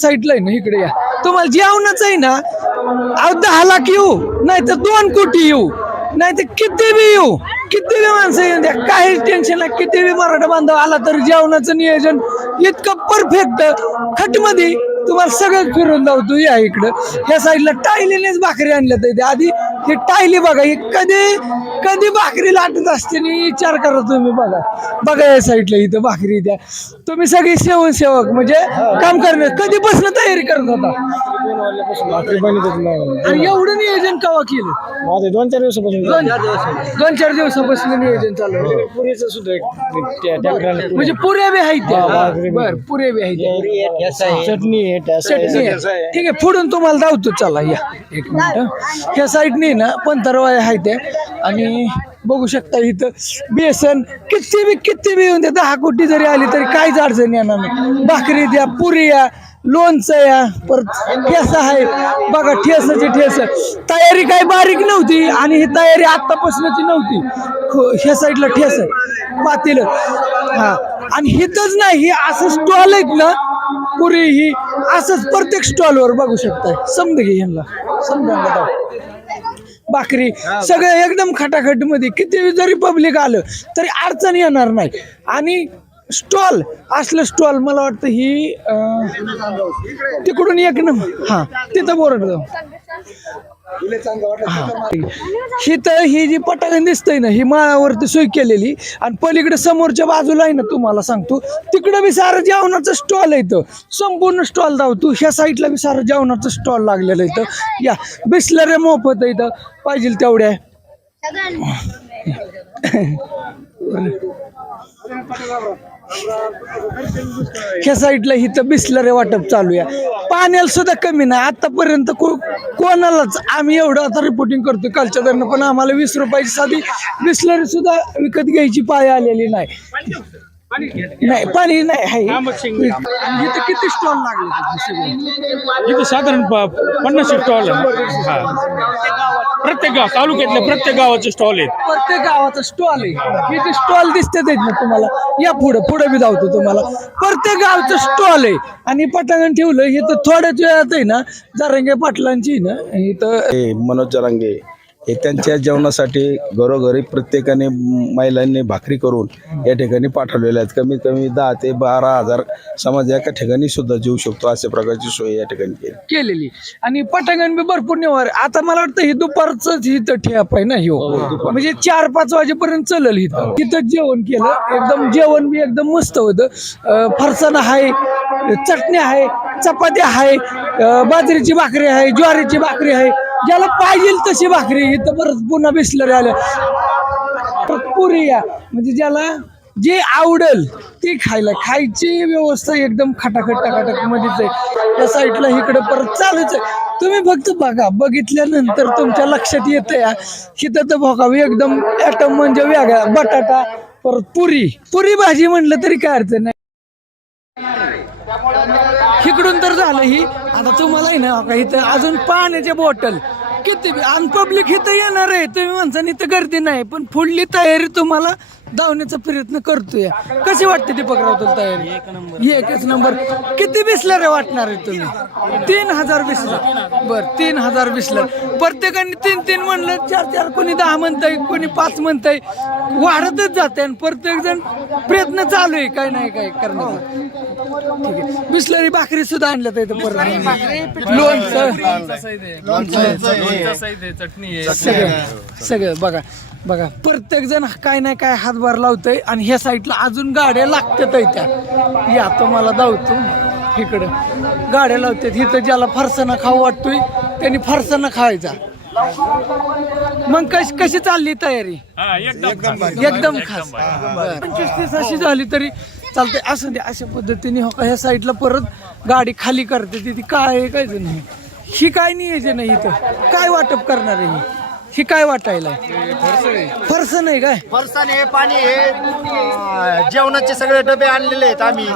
साईडला आहे ना, इकडे या. तुम्हाला जेवणच आहे ना, 10 लाख येऊ नाही तर 2 कोटी येऊ नाही तर किती बी येऊ, किती बी माणसं येऊ द्या, काही टेन्शन नाही. किती बी मराठा बांधव आला तर जेवणाचं नियोजन इतकं परफेक्ट खटमध्ये तुम्हाला सगळं फिरून लावतो. या इकडं ह्या साईडला टायलीनेच भाकरी आणल्या तर आधी हे टायली बघा, ही कधी कधी भाकरी लाटत असते आणि विचार करा तुम्ही. बघा या साईडला इथं भाकरी द्या. तुम्ही सगळे सेवक म्हणजे काम करणार कधीपासून तयारी करत होता आणि एवढं नियोजन केव्हा केलं? 2-4 दिवसापासून 2-4 दिवसापासून नियोजन चालू आहे. पुरीचं सुद्धा म्हणजे पुऱ्या बी आहेत त्या. बर, पुऱ्या बी आहेत, चटणी चटणी आहे. ठीक आहे, पुढून तुम्हाला धावतो. चला या एक मिनिट. ह्या साईडने ना पंधरवाय आहेत त्या आणि बघू शकता इथं बेसन किती बी येऊन द्या, 10 कोटी जरी आली तरी काहीच अडचण येणार नाही. भाकरी द्या, पुरी या, लोणचं या, परत ठेस आहे बघा, ठेसाची ठेस. तयारी काही बारीक नव्हती आणि ही तयारी आत्तापासूनची नव्हती. ह्या साईडला ठेस आहे पातील. हा, आणि हिथंच नाही, ही असं स्टॉल आहेत ना पुरी, ही असंच प्रत्येक स्टॉलवर बघू शकताय. समजा घे यांना, समजा भाकरी सगळं एकदम खटाखट मध्ये. किती जरी पब्लिक आलं तरी अडचण येणार नाही. आणि स्टॉल असलं स्टॉल मला वाटतं ही तिकडून एक हा तिथं बोरड जाऊ. ही तर ही जी पटांगण दिसतंय ना, ही माळावरती सोय केलेली आणि पलीकडे समोरच्या बाजूला आहे ना, तुम्हाला सांगतो तिकडं बी सारं जेवणाचं स्टॉल आहे. इथं संपूर्ण स्टॉल धावतो. ह्या साईडला बी सारं जेवणाचं स्टॉल लागलेलं आहे. इथं या बिस्लरी मोफत आहे इथं, पाहिजे तेवढ्या. ह्या साईडला इथं बिस्लरी वाटप चालू आहे. पाण्याला सुद्धा कमी नाही आतापर्यंत कोणालाच. आम्ही एवढं आता रिपोर्टिंग करतो कालच्या दरम्यान, पण आम्हाला 20 रुपयाची साधी बिस्लरी सुद्धा विकत घ्यायची पाय आलेली नाही. पाणी नाही आहे. इथं किती स्टॉल लागले? इथं साधारण 50 स्टॉल आहे. प्रत्येक गाव, तालुक्यातल्या प्रत्येक गावाचे स्टॉल आहेत. प्रत्येक गावाचा स्टॉल आहे. इथे स्टॉल दिसतात ना तुम्हाला. या पुढे बी धावतो तुम्हाला. प्रत्येक गावचं स्टॉल आहे आणि पटांगण ठेवलं. इथं थोड्याच वेळात आहे ना जरांगे पाटलांची ना इथं मनोज जरांगे हे त्यांच्या जेवणासाठी घरोघरी प्रत्येकाने महिलांनी भाकरी करून या ठिकाणी पाठवलेल्या आहेत. कमीत कमी 10 ते 12 हजार समाज एका ठिकाणी सुद्धा जेवू शकतो, अशा प्रकारची सोय या ठिकाणी केलेली. आणि पटांगण बी भरपूर निवार. आता मला वाटतं हे दुपारच इथं ठेप आहे ना, ह्यो म्हणजे 4-5 वाजेपर्यंत चालेल. इथं जेवण केलं, एकदम जेवण बी एकदम मस्त होतं. फरसाण आहे, चटणी आहे, चपात्या आहे, बाजरीची भाकरी आहे, ज्वारीची भाकरी आहे, ज्याला पाहिजे तशी भाकरी. इथं परत पुन्हा बिस्लरी आलं, पुरी या, म्हणजे ज्याला जे आवडेल ते खायची व्यवस्था एकदम खटाखट मध्येच आहे. त्या साईडला इकडे परत चालूच आहे. तुम्ही फक्त बघा, बघितल्यानंतर तुमच्या लक्षात येतं या इथं तर बघा एकदम ॲटम म्हणजे वेगळा. बटाटा, परत पुरी भाजी म्हणलं तरी काय अडचण नाही. इकडून तर झालं. ही आता तुम्हाला आहे ना इथं अजून पाण्याचे बॉटल किती आणि पब्लिक इथं येणार आहे. तुम्ही म्हणता इथं गर्दी नाही, पण पुढली तयारी तुम्हाला धावण्याचा प्रयत्न करतोय. कशी वाटते दीपक राऊत तयारी? एकच नंबर. किती बिस्लरी वाटणार आहे तुम्ही? 3000 बिस्लर. बरं, 3000 बिस्लर. प्रत्येकाने 3-3 म्हणलं, 4-4, कोणी 10 म्हणताय, कोणी 5 म्हणताय. वाढतच जाते आणि प्रत्येक जण प्रयत्न चालू आहे काय नाही काय करण्याचा. ठीक आहे, बिस्लरी भाकरी सुद्धा आणल्या तर इथं परत लोणचं सगळं बघा प्रत्येक जण काय नाही काय हातभार लावतंय. आणि ह्या साईडला अजून गाड्या लागतात त्या. या तुम्हाला धावतो इकडं गाड्या लावतात. इथं ज्याला फरसाणा खाऊ वाटतोय त्यांनी फरसाणा खायचा. मग कशी चालली तयारी? एकदम खास. 25-30 अशी झाली तरी चालतंय. असं दे, अशा पद्धतीने ह्या साईडला परत गाडी खाली करते ती काय नाही. ही काय नियोजन आहे इथं? काय वाटप करणार आहे? ही काय वाटायला फरसण आहे काय फरसाण हे पाणी हे जेवणाचे सगळे डबे आणलेले आहेत आम्ही.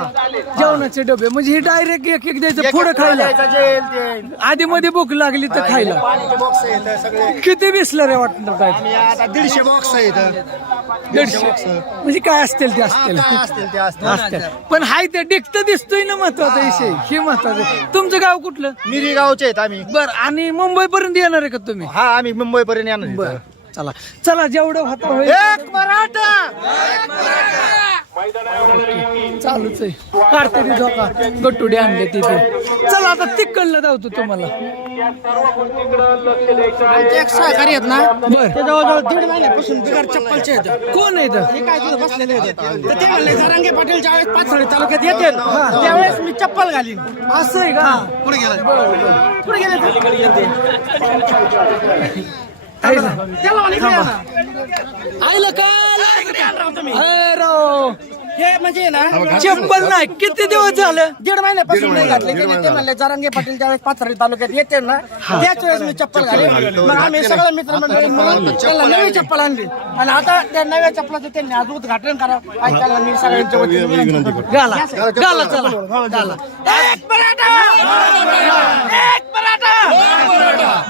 जेवणाचे डबे म्हणजे हे डायरेक्ट एक एक द्यायचं पुढे खायला आधी मध्ये भूक लागली तर खायला पाणीचे बॉक्स आहेत सगळे. किती बिसलऱ्या वाटणार काय आणि आता 150 बॉक्स आहेत. 150 म्हणजे काय असतील ते असतील काय असतील ते असतील. असतील पण हाय ते डिक्ट दिसतोय ना महत्वाचा विषय हे महत्वाचं. तुमचं गाव कुठलं मिरी गावचे आहेत आम्ही. बर आणि मुंबई पर्यंत येणार आहे का तुम्ही हा आम्ही मुंबई पर्यंत येणार बर इथं. चला चला जेवढं होता होईल एक मराठा. चालूच आहे काढते ती झोका गट्टुडे आणले तिथे. चला आता तिकडलं धावतो तुम्हाला एक सहकारी आहेत ना बर ते जवळजवळ 1.5 महिन्यापासून बिगर चप्पलचे आहेत. कोण आहे इथं? हे काय तिथं बसलेले होते तर ते म्हणले जरांगे पाटील ज्यावेळेस पाथर्डी तालुक्यात येते त्यावेळेस मी चप्पल घालीन. असं आहे का पुढे गेला पुढे गेले आहे ना? त्याला म्हणे इकडे या ना. आईला काय अरे राव हे म्हणजे ना चप्पल नाही किती दिवस झालं 1.5 महिन्यापासून नाही घातले. ते म्हणले जरांगे पाटील ज्यावेळेस पाथर्डी तालुक्यात येते ना त्याच वेळेस मी चप्पल घालीन. मग आम्ही सगळं मित्रमंडळी मिळून त्याला नवी चप्पल आणली आणि आता त्या नव्या चप्पलाचं त्यांनी आज उद्घाटन करावं आणि त्याला मी सगळ्यांच्या वतीने विनंती करतो. गाला गाला चला गाला एक मराठा एक मराठा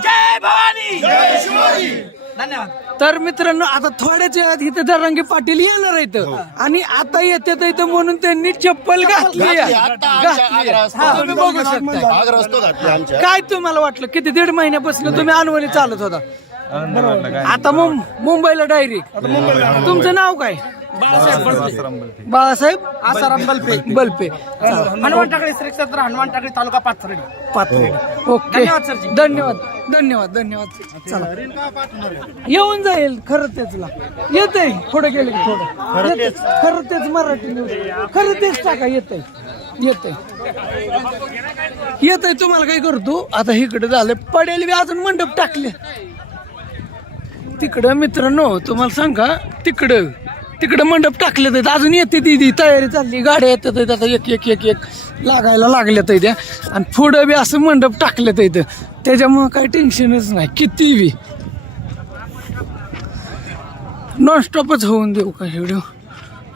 जय भवानी जय शिवाजी. धन्यवाद. तर मित्रांनो आता थोड्याच वेळात इथे जरांगे पाटील येणार आहेत आणि आता येते इथं म्हणून त्यांनी चप्पल घातली तुम्ही बघू शकता. काय तुम्हाला वाटलं किती 1.5 महिन्यापासून तुम्ही अनवणी चालत होता आता मुंबईला डायरेक्ट तुमचं नाव काय बाळासाहेब आसाराम बल्पे बल्पे हनुमान टाकळी श्री क्षेत्र हनुमान टाकळी तालुका पाथर्डी. ओके धन्यवाद सरजी. धन्यवाद धन्यवाद धन्यवाद चला येऊन जाईल खरं तेचला येत आहे पुढे गेले की थोडं खरं तेच मराठी न्यूज खरं तेच टाका येत आहे येत आहे तुम्हाला काय करतो आता इकडे झालं पडेल बी अजून मंडप टाकले तिकडं मित्रांनो तुम्हाला सांगा तिकडं मंडप टाकले तर अजून येते ती तयारी चालली गाड्या येतात आता एक एक एक एक लागायला लागल्यात इथे आणि पुढं बी असं मंडप टाकल्यात इथं त्याच्यामुळं काही टेन्शनच नाही किती बी नॉनस्टॉपच होऊन देऊ का व्हिडिओ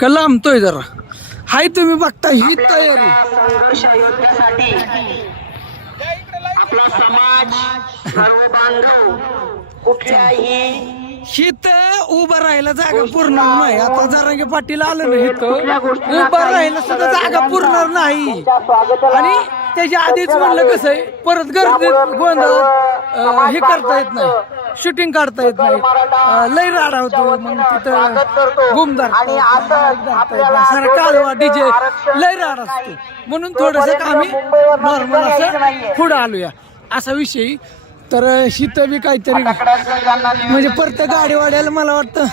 का लांबतोय जरा हाय तुम्ही बघता ही तयारी आपला समाज सर्व बांधव कुठल्याही इथं उभं राहायला जागा पुरणार नाही आता जरांगे पाटील आलं ना इथं उभं राहायला सुद्धा जागा पुरणार नाही आणि त्याच्या आधीच म्हणलं कसं आहे परत गर्दीत गोंधळ हे करता येत नाही शूटिंग काढता येत नाही लय राडा होतो मग तिथं गुमदार सारा कालवा डीजे लय राडा असतो म्हणून थोडस आम्ही नॉर्मल असं पुढं आलोया असा विषय तर शीतं बी काहीतरी म्हणजे प्रत्येक गाडीवाड्याला मला वाटतं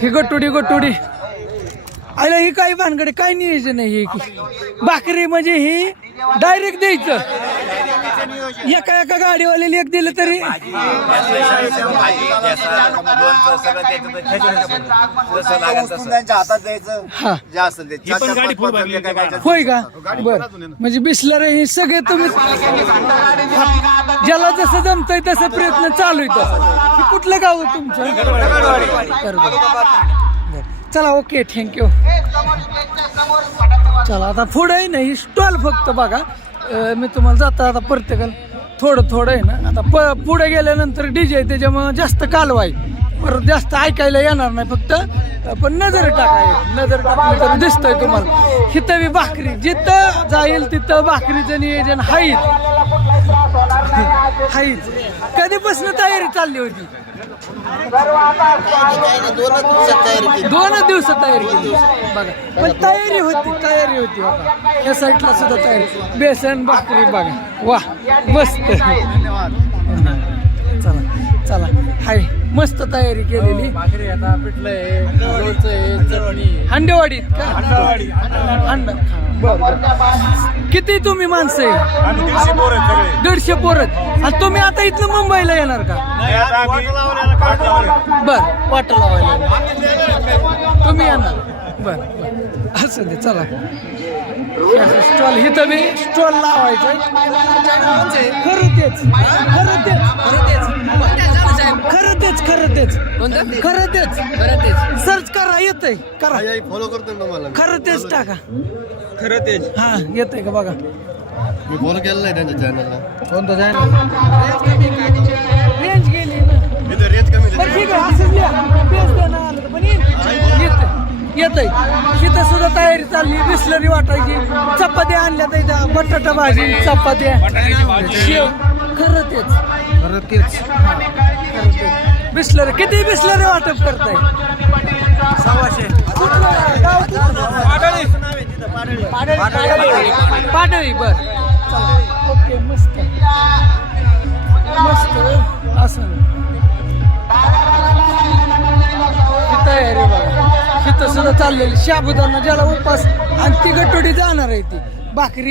ही गटुडी आयला ही काही भानगडे काय नियोजन आहे ही भाकरी म्हणजे ही डायरेक्ट द्यायचं एका गाडीवाल्याला एक दिलं तरी हा होय का बर म्हणजे बिसलर हे सगळे तुम्ही ज्याला जसं जमतंय तसं प्रयत्न चालू आहे कुठलं गाव आहे तुमचं चला ओके थँक्यू चला आता पुढे आहे ना ही स्टॉल फक्त बघा मी तुम्हाला जाता आता प्रत्येकाला थोडं आहे ना आता पुढे गेल्यानंतर डीजे आहे त्याच्यामुळे जास्त कालवा आहे परत जास्त ऐकायला येणार नाही फक्त पण नजर टाकली तर दिसतंय तुम्हाला हिथं बी भाकरी जिथं जाईल तिथं भाकरीचं नियोजन हाईच कधीपासून तयारी चालली होती 2 दिवसात तयारी केली बघा पण तयारी होती बघा या साईडला सुद्धा तयारी बेसन भाकरी बघा वा मस्त चला हाय मस्त तयारी केलेली हंडेवाडीत किती तुम्ही माणसं आहे 150 पोरं आणि तुम्ही आता इथलं मुंबईला येणार का बर वाट लावायला तुम्ही येणार बर असं दे चला स्टॉल इथं बी स्टॉल लावायचं खरं तेच खरं तेच खरं तेच खरं तेच खरं तेच सर्च करा येतंय करा फॉलो करतो तुम्हाला खरं तेच टाका खरं तेच हा येतंय का बघा मी फॉलो केलेलं आहे त्यांच्या चॅनलला कोणतं जाय रेंज गेली ना इथं रेंज कमी बरं ठीक आहे असंच लिहा पेज द्या ना आलं तर पण येतंय इथं सुद्धा तयारी चालली बिस्लरी वाटायची चपात्या आणल्या तर इथं बटाटा भाजी चपात्या शेव खरं तेच बिस्लरी किती बिस्लरी वाटप करताय 600 पाडळी बर ओके मस्त मस्त असं तयारी बघा तिथं सुद्धा चाललेली शाबुदाना ज्याला उपास आणि ती गटोडी जाणार आहे ती भाकरी